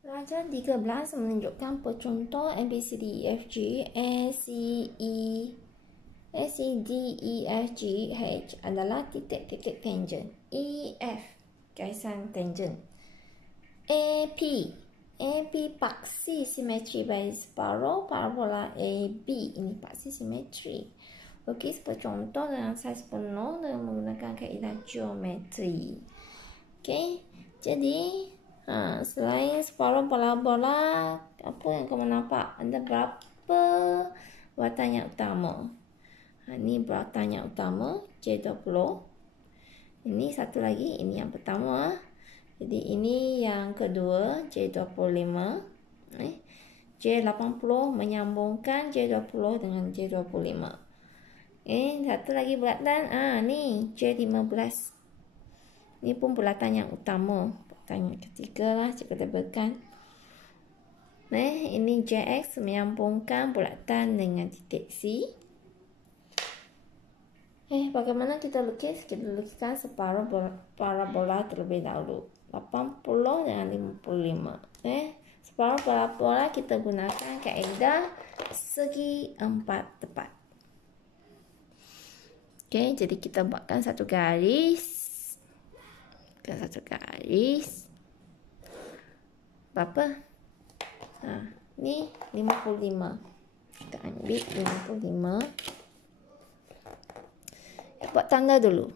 Pelajaran 13 menunjukkan pencontoh ABCDEFG ACDEFGH adalah titik-titik tangen. EF gaisan tangen. AP paksi simetri bagi separuh parabola AB. Ini paksi simetri. Lukis pencontoh dengan saiz penuh dengan menggunakan kaedah geometri. Okey, jadi selain separuh parabola, apa yang kamu nampak? Ada berapa buatan yang utama? Ini buatan yang utama, J20. Ini satu lagi, ini yang pertama. Jadi ini yang kedua, J25. J80 menyambungkan J20 dengan J25. Satu lagi bulatan, ni J15. Ini pun bulatan yang utama. Bulatan yang ketiga lah, cikgu labelkan. Ini JX menyambungkan bulatan dengan titik C. Bagaimana kita lukis? Kita lukiskan separuh parabola terlebih dahulu. 80 dengan 55. Separuh parabola kita gunakan kaedah segi empat tepat. Okey, jadi kita buatkan satu garis. Satu garis. Berapa? Ni 55. Kita ambil 55. Buat tanda dulu.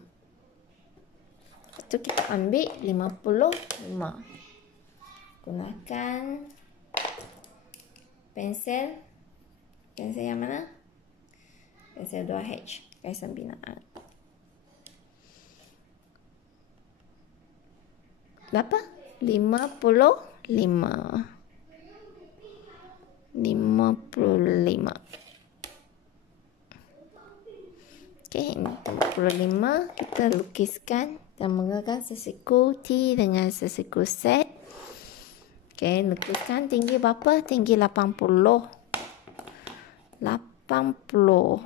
Lepas tu kita ambil 55. Gunakan pensel. Pensel yang mana? Pensel 2H. Gaisan binaan. Berapa? 55. Okey, ini 55. Kita lukiskan dan menggunakan sesiku T dengan sesiku Z. Okey, lukiskan tinggi berapa? Tinggi 80. 80.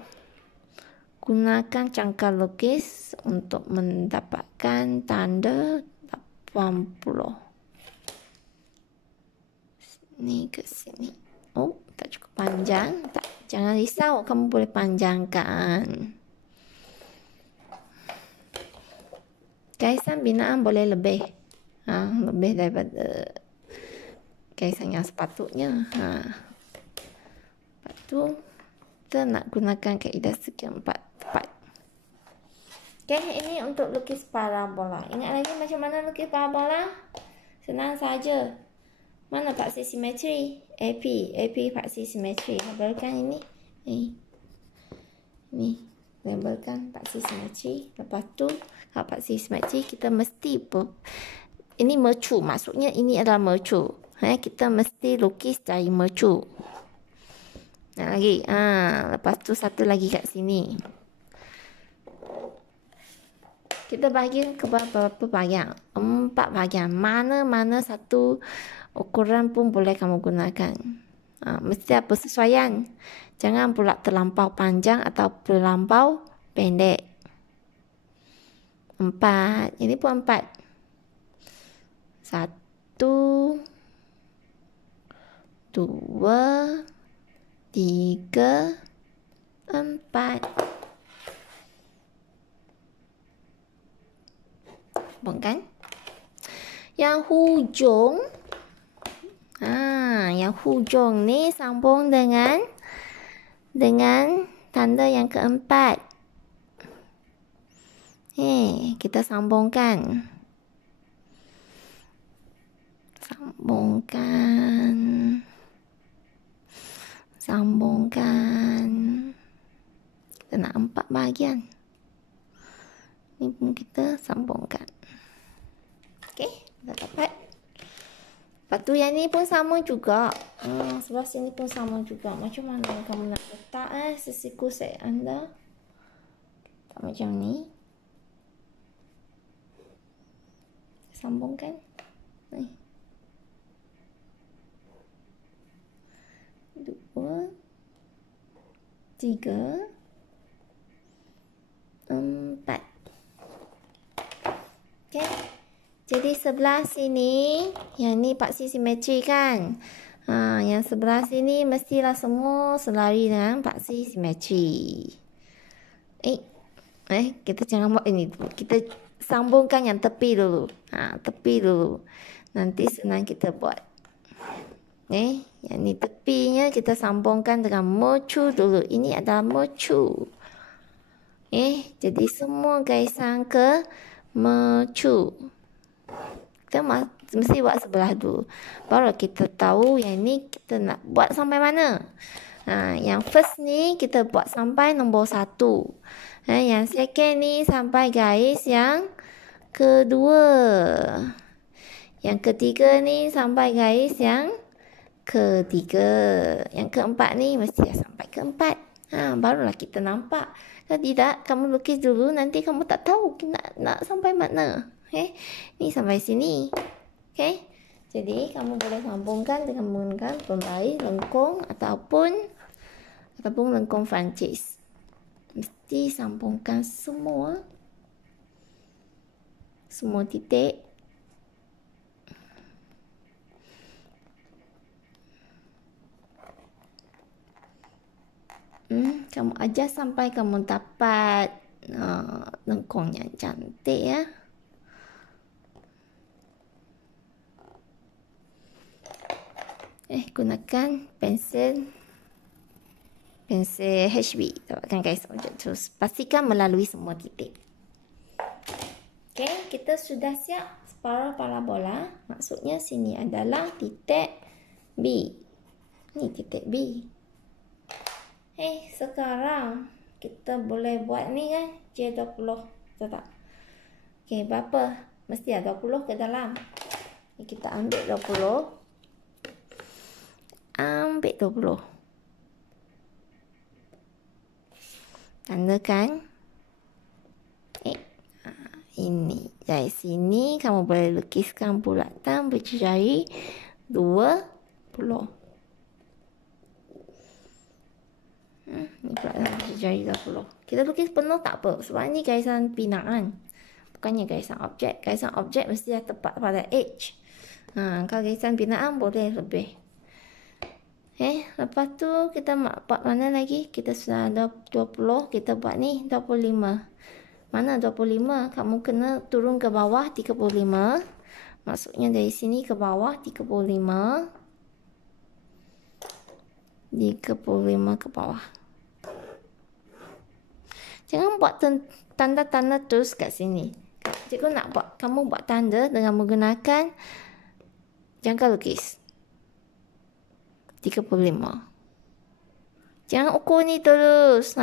Gunakan cangkal lukis untuk mendapatkan tanda 80. Ni ke sini. Tak cukup panjang. Tak, jangan risau, kamu boleh panjangkan. Gaisan binaan boleh lebih. Lebih daripada gaisan yang sepatutnya. Lepas tu kita nak gunakan kaedah segi empat tepat. Okey, ini untuk lukis parabola. Ingat lagi macam mana lukis parabola? Senang saja. Mana paksi simetri? AP paksi simetri. Labelkan ini. Ni, labelkan paksi simetri. Lepas tu, kalau paksi simetri kita mesti ini mercu. Maksudnya ini adalah mercu. Kita mesti lukis dari mercu. Lagi. Lepas tu satu lagi kat sini. Kita bagi ke berapa bahagian? 4 bahagian. Mana-mana satu ukuran pun boleh kamu gunakan. Mesti ada persesuaian. Jangan pula terlampau panjang atau terlampau pendek. 4. Ini pun 4. 1, 2, 3, 4. Bukan? Yang hujung, yang hujung ni sambung dengan tanda yang keempat. Kita sambungkan. Sambungkan. Kita nak 4 bahagian. Ini pun kita sambungkan. Okey, dah dapat. Lepas tu yang ni pun sama juga. Sebelah sini pun sama juga. Macam mana kamu nak letak sesiku set anda? Tak macam ni. Sambungkan. 2, 3, 4. Okey. jadi sebelah sini, yang ni paksi simetri kan. Yang sebelah sini mestilah semua selari dengan paksi simetri. Kita jangan buat ini dulu. Kita sambungkan yang tepi dulu. Tepi dulu. Nanti senang kita buat. Yang ni tepinya kita sambungkan dengan mercu dulu. Ini adalah mercu. Jadi semua gaisan ke mercu. Kita mesti buat sebelah dulu. Baru kita tahu yang ni kita nak buat sampai mana. Yang first ni kita buat sampai nombor 1. Yang second ni sampai garis yang kedua. Yang ketiga ni sampai garis yang ketiga. Yang keempat ni mesti dah sampai keempat. Barulah kita nampak. Kalau tidak, kamu lukis dulu, nanti kamu tak tahu nak sampai mana. Ni sampai sini. Jadi kamu boleh sambungkan dengan menggunakan pembaris lengkung ataupun lengkung Perancis. Mesti sambungkan semua titik. Kamu ajar sampai kamu dapat lengkung yang cantik ya. Gunakan pensel HB. Dapatkan garis objek terus. Pastikan melalui semua titik. Kita sudah siap spiral parabola. Maksudnya sini adalah titik B. Ni titik B. Sekarang kita boleh buat ni kan, J20. Betul tak? Berapa? Mesti ada 20 ke dalam. Kita ambil 20. Ambil 20. Tandakan. Ini. Dari sini kamu boleh lukiskan bulatan berjari 20. Ni bulatan berjari 20. Kita lukis penuh tak apa. Sebab ni garisan binaan. Bukannya garisan objek. Garisan objek mesti dah tepat pada edge. Kalau garisan binaan boleh lebih. Lepas tu kita buat mana lagi? Kita sudah ada 20. Kita buat ni 25. Mana 25? Kamu kena turun ke bawah 35. Maksudnya dari sini ke bawah 35. 35 ke bawah. Jangan buat tanda-tanda terus kat sini. Cikgu nak buat kamu buat tanda dengan menggunakan jangka lukis 35. Jangan ukur ni terus.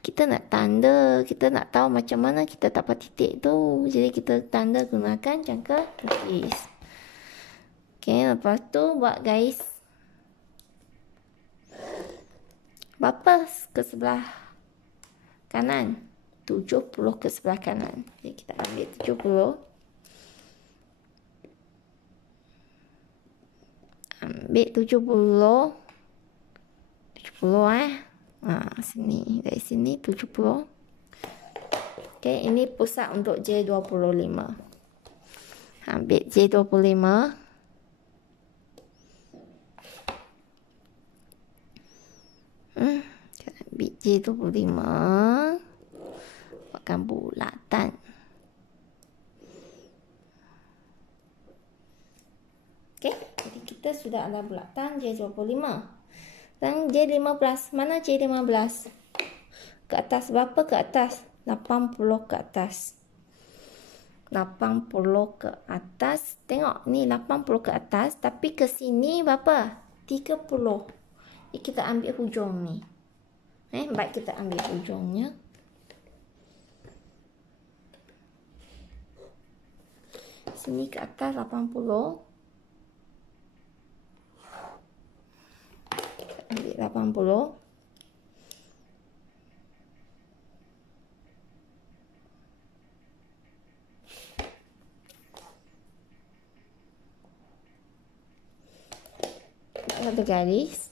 Kita nak tanda, kita nak tahu macam mana kita dapat titik tu. Jadi kita tanda gunakan jangka lukis. Lepas tu buat garis. Berapa ke sebelah kanan? 70 ke sebelah kanan. Jadi kita ambil 70. Ambil 70. 70 sini. Dari sini 70. Ini pusat untuk J25. Ambil J25. Ambil J25. Buatkan bulatan. Jadi kita sudah ada bulatan J25. Dan J15. Mana J15? Ke atas berapa ke atas? 80 ke atas. 80 ke atas. Tengok ni 80 ke atas. Tapi ke sini berapa? 30. Jadi kita ambil hujung ni. Baik kita ambil hujungnya. Sini ke atas 80. Ambil 80. Satu garis.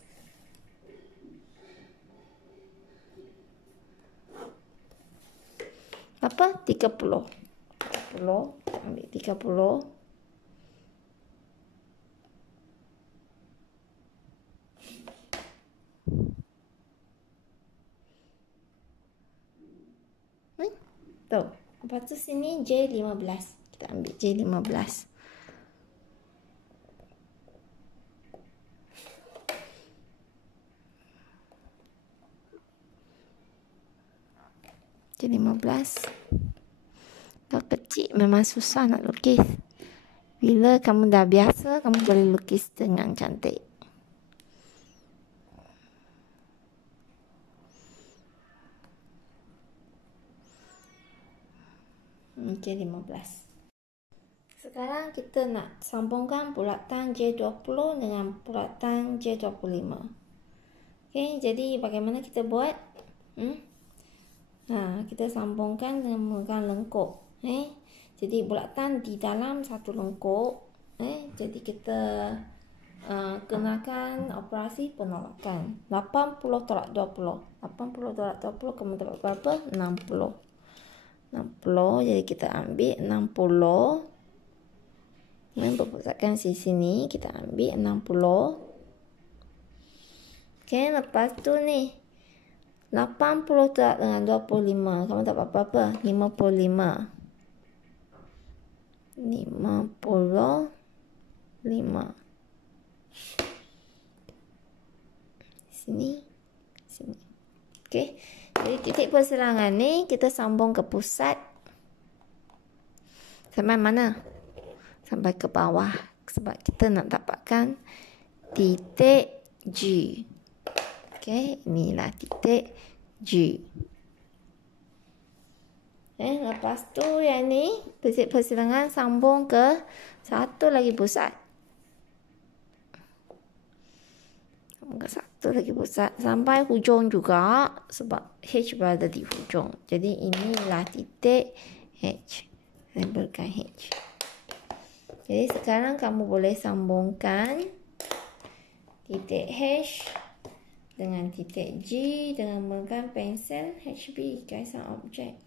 Apa? 30. 30. ambil 30. Tuh. Lepas tu sini J15. Kita ambil J15. J15. Kalau kecil memang susah nak lukis. Bila kamu dah biasa, kamu boleh lukis dengan cantik. J15. Sekarang kita nak sambungkan bulatan J20 dengan bulatan J25. Okey, jadi bagaimana kita buat? Kita sambungkan dengan menggunakan lengkuk. Jadi bulatan di dalam satu lengkuk. Jadi kita kenakan operasi penolakan. 80 tolak 20. 80 tolak 20 kamu dapat berapa? 60. 60. Jadi kita ambil 60. Berpusatkan di sini, kita ambil 60. Okey, lepas tu ni 80 tolak dengan 25, kamu dapat berapa? 55. 55. Sini. Okey. Jadi titik persilangan ni kita sambung ke pusat. Sampai mana? Sampai ke bawah. Sebab kita nak dapatkan titik G. Okey, inilah titik G. Lepas tu yang ni titik persilangan sambung ke satu lagi pusat. Sambung ke satu lagi pusat sampai hujung juga, sebab H berada di hujung. Jadi inilah titik H. Labelkan H. Jadi sekarang kamu boleh sambungkan titik H dengan titik G dengan menggunakan pensel HB, gaisan objek.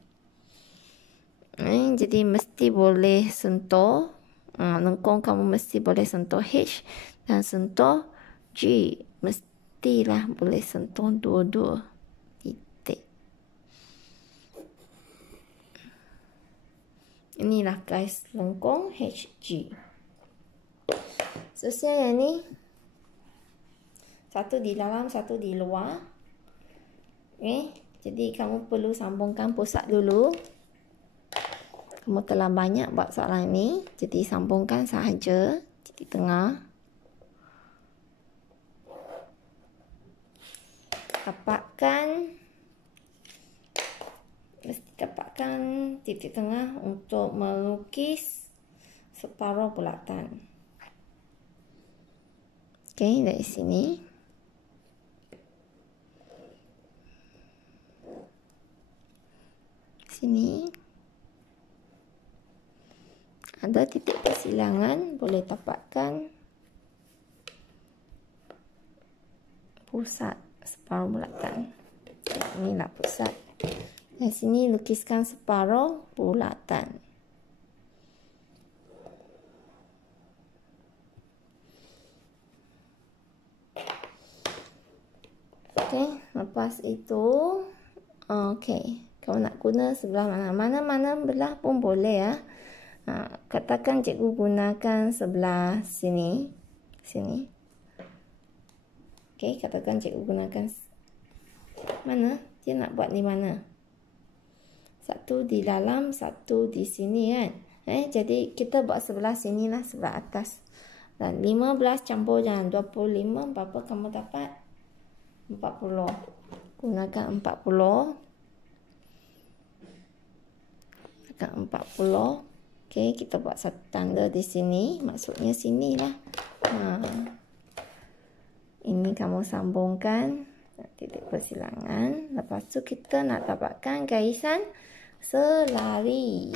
Jadi mesti boleh sentuh lengkung, kamu mesti boleh sentuh H dan sentuh G. Mestilah boleh sentuh dua-dua titik. Inilah guys lengkung HG. Selesai yang ni. Satu di dalam, satu di luar. Jadi kamu perlu sambungkan pusat dulu. Kamu telah banyak buat soalan ni, jadi sambungkan sahaja di tengah. Dapatkan titik tengah untuk melukis separuh bulatan. Okey, dari sini. Sini. Ada titik persilangan, boleh dapatkan pusat separuh bulatan. Inilah pusat. Di sini lukiskan separuh bulatan. Okey, lepas itu kamu nak guna sebelah mana belah pun boleh ya. Katakan cikgu gunakan sebelah sini. Okey, katakan cikgu gunakan mana? Dia nak buat di mana? Satu di dalam, satu di sini kan. Jadi kita buat sebelah sinilah, sebelah atas. Dan 15 campur dengan 25, berapa kamu dapat? 40. Gunakan 40. Gunakan 40. Okey, kita buat satu tanda di sini. Maksudnya sinilah. Ini kamu sambungkan titik persilangan. Lepas tu kita nak dapatkan garisan selari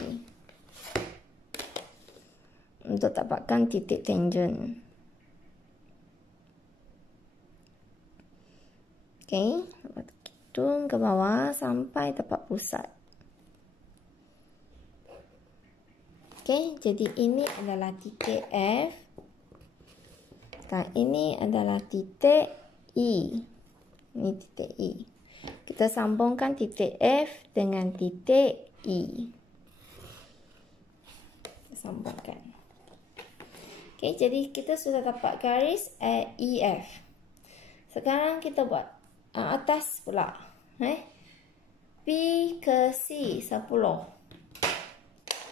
untuk dapatkan titik tangent. Okey, turun ke bawah sampai dapat pusat. Okey, jadi ini adalah titik F dan ini adalah titik E. Ini titik E. Kita sambungkan titik F dengan titik E. Sambungkan. Okey, jadi kita sudah dapat garis EF. Sekarang kita buat atas pula. B ke C 10.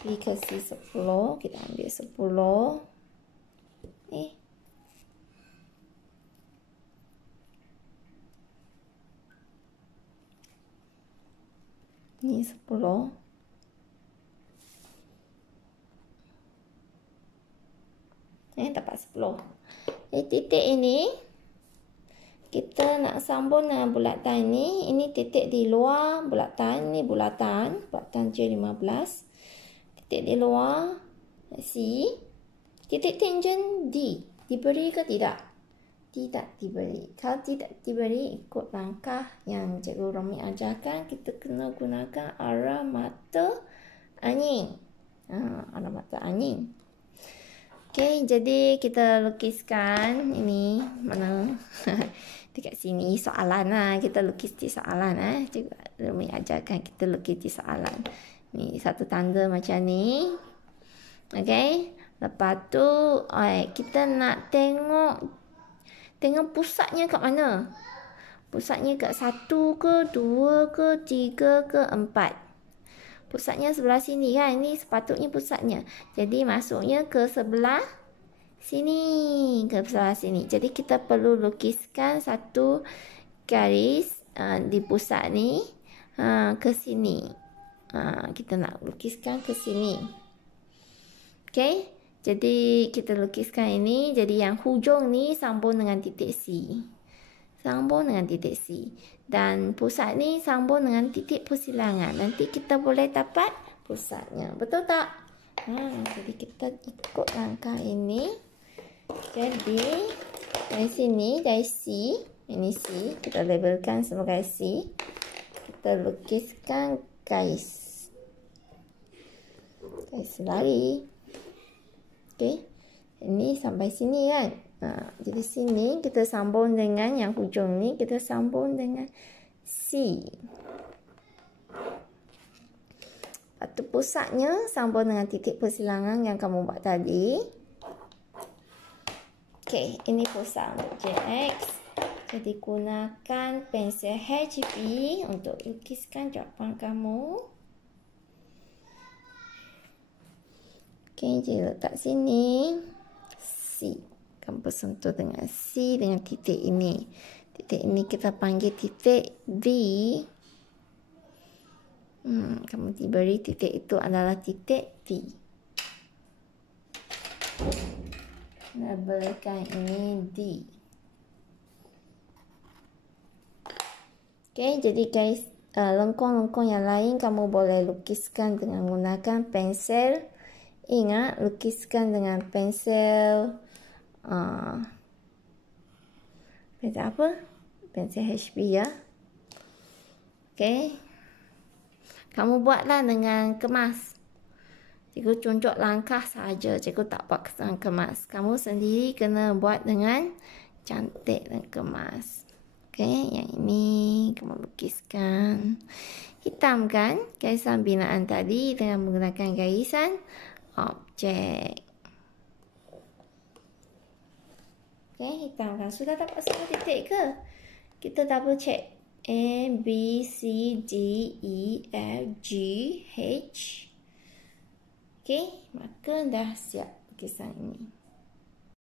B ke C 10. Kita ambil 10. Ni 10. Dapat 10. Titik ini kita nak sambung dengan bulatan ini. Ini titik di luar bulatan. Ini bulatan J15. Titik di luar C. Titik tangent D. Diberi ke tidak? Tidak diberi. Kalau tidak diberi, ikut langkah yang Cikgu Romi ajarkan. Kita kena gunakan arah mata angin. Arah mata angin. Okey, jadi kita lukiskan ini mana? Dekat sini soalan lah. Kita lukis di soalan Cikgu Romi ajarkan kita lukis di soalan. Ni satu tanda macam ni. Okey. Lepas tu kita nak tengok pusatnya kat mana? Pusatnya kat 1 ke, 2 ke, 3 ke, 4. Pusatnya sebelah sini kan. Ini sepatutnya pusatnya. Jadi masuknya ke sebelah sini. Ke sebelah sini. Jadi kita perlu lukiskan satu garis di pusat ni ke sini. Kita nak lukiskan ke sini. Okey. Jadi kita lukiskan ini. Jadi yang hujung ni sambung dengan titik C. Sambung dengan titik C. Dan pusat ni sambung dengan titik persilangan. Nanti kita boleh dapat pusatnya. Betul tak? Jadi kita ikut langkah ini. Jadi dari sini, dari C. Ini C. Kita labelkan sebagai C. Kita lukiskan garis. Garis lari. Okey. Ini sampai sini kan. Jadi sini kita sambung dengan yang hujung ni. Kita sambung dengan C. Lepas tu pusatnya sambung dengan titik persilangan yang kamu buat tadi. Okey, ini pusat untuk JX. Jadi gunakan pensel HB untuk lukiskan jawapan kamu. Okey, jadi letak sini C. Kamu bersentuh dengan C dengan titik ini. Titik ini kita panggil titik V. Kamu diberi titik itu adalah titik V. Labelkan ini D. Okey, jadi guys, lengkung-lengkung yang lain kamu boleh lukiskan dengan menggunakan pensel. Ingat, lukiskan dengan pensel pensel apa? Pensel HB ya. Okey. Kamu buatlah dengan kemas. Cikgu tunjuk langkah saja. Cikgu tak buat dengan kemas. Kamu sendiri kena buat dengan cantik dan kemas. Okey, yang ini kamu lukiskan. Hitamkan garisan binaan tadi dengan menggunakan garisan objek. Okey, hitamkan. Sudah dapat semua titik ke? Kita double check. A, B, C, D, E, F, G, H. Okey, maka dah siap lukisan ini.